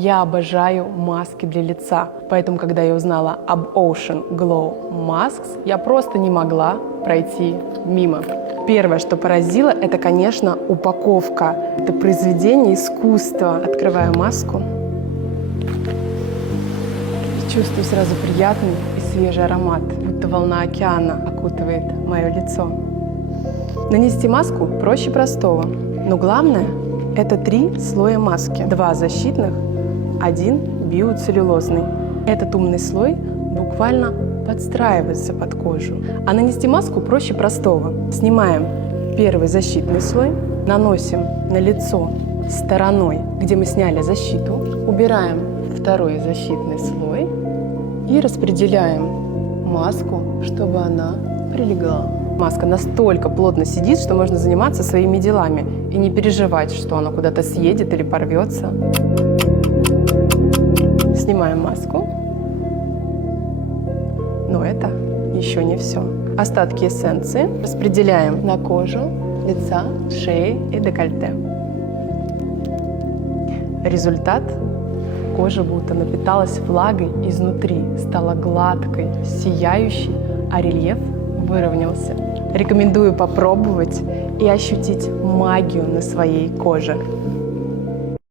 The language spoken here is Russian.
Я обожаю маски для лица, поэтому, когда я узнала об Ocean Glow Masks, я просто не могла пройти мимо. Первое, что поразило, это, конечно, упаковка. Это произведение искусства. Открываю маску. Чувствую сразу приятный и свежий аромат, будто волна океана окутывает мое лицо. Нанести маску проще простого, но главное – это 3 слоя маски. 2 защитных, 1 биоцеллюлозный. Этот умный слой буквально подстраивается под кожу. А нанести маску проще простого. Снимаем первый защитный слой, наносим на лицо стороной, где мы сняли защиту, убираем второй защитный слой и распределяем маску, чтобы она прилегла. Маска настолько плотно сидит, что можно заниматься своими делами и не переживать, что она куда-то съедет или порвется. Снимаем маску. Но это еще не все. Остатки эссенции распределяем на кожу лица, шеи и декольте. Результат: кожа будто напиталась влагой изнутри, стала гладкой, сияющей, а рельеф выровнялся. Рекомендую попробовать и ощутить магию на своей коже.